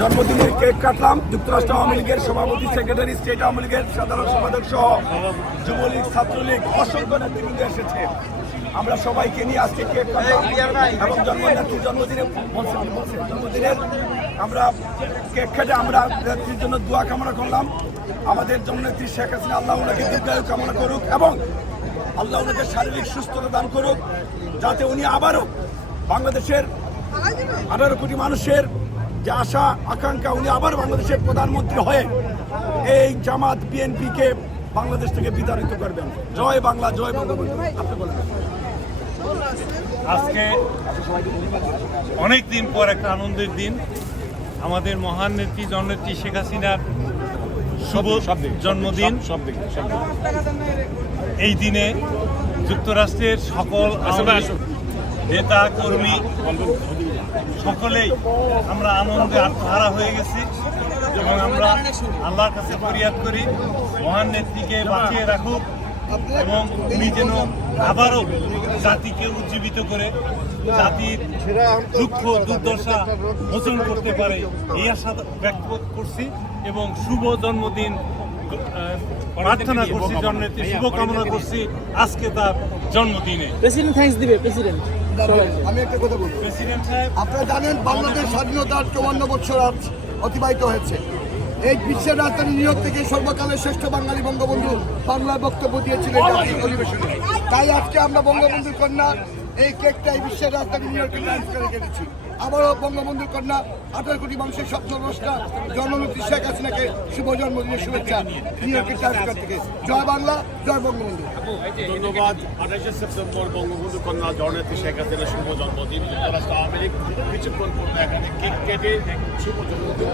জন্মদিনের কেক কাটলাম। যুক্তরাষ্ট্র আওয়ামী লীগের সভাপতি, সেক্রেটারি, স্টেট আওয়ামী লীগের সাধারণ সম্পাদক সহ যুবলীগ, ছাত্রলীগ, অসংখ্য নেতৃবৃন্দ এসেছে। আমরা সবাইকে নিয়ে আজকে কেক কাটলাম এবং জন্মদিনের জন্মদিনে জন্মদিনের আমরা কেক কেটে আমরা নেত্রীর জন্য দোয়া কামনা করলাম। আমাদের জন্মনেত্রী শেখ হাসিনা, আল্লাহ ওনাকে দীর্ঘায়ু কামনা করুক এবং আল্লাহ ওনাকে শারীরিক সুস্থতা দান করুক, যাতে উনি আবারও বাংলাদেশের আঠারো কোটি মানুষের যে আশা আকাঙ্ক্ষা উনি আবার বাংলাদেশের প্রধানমন্ত্রী হয়ে এই জামাত বিএনপিকে বাংলাদেশ থেকে বিতাড়িত করবেন। জয় বাংলা জয় বঙ্গবন্ধু। আপনি বলেন। আজকে অনেক দিন পর একটা আনন্দের দিন। আমাদের মহান নেত্রী জননেত্রী শেখ হাসিনার শুভ জন্মদিন। এই দিনে যুক্তরাষ্ট্রের সকল নেতা কর্মী সকলেই আমরা আনন্দে আত্মহারা হয়ে গেছি এবং আমরা আল্লাহর কাছে ফরিয়াদ করি, মহান নেত্রীকে বাঁচিয়ে রাখুক এবং উনি যেন আবারও জাতিকে উজ্জীবিত করে, জাতির দুঃখ, দুর্দশা মোচন করতে পারে এই আশা ব্যক্ত করছি এবং শুভ জন্মদিন প্রার্থনা করছি জন্মদিন শুভ কামনা করছি আজকে তার জন্মদিনে। প্রেসিডেন্ট থ্যাঙ্কস দিবে প্রেসিডেন্ট আমি একটা কথা আপনারা জানেন বাংলাদেশ স্বাধীনতার চুয়ান্ন বছর আজ অতিবাহিত হয়েছে। এই বিশ্বের রাজধানী নিউ থেকে সর্বকালের শ্রেষ্ঠ বাঙালি বঙ্গবন্ধু বাংলায় বক্তব্য দিয়েছিলেন তাই আজকে আমরা বঙ্গবন্ধুর কন্যা এই কেকটা এই বিশ্বের রাজধানী নিউ ইয়র্কে টাইমস করে কেটেছি আবারও বঙ্গবন্ধুর কন্যা, আঠারো কোটি মানুষের স্বপ্ন নষ্টা জন্মনেত্রী শেখ হাসিনাকে শুভ জন্মদিনের শুভেচ্ছা নিউ ইয়র্কের টাইমস থেকে। জয় বাংলা, জয় বঙ্গবন্ধু। ধন্যবাদ। আঠাশে সেপ্টেম্বর বঙ্গবন্ধু কন্যা জননেত্রী শেখ হাসিনার শুভ জন্মদিন যুক্তরাষ্ট্র আওয়ামী লীগ কিছুক্ষণ পূর্বে এখানে কেক কেটে শুভ জন্মদিন।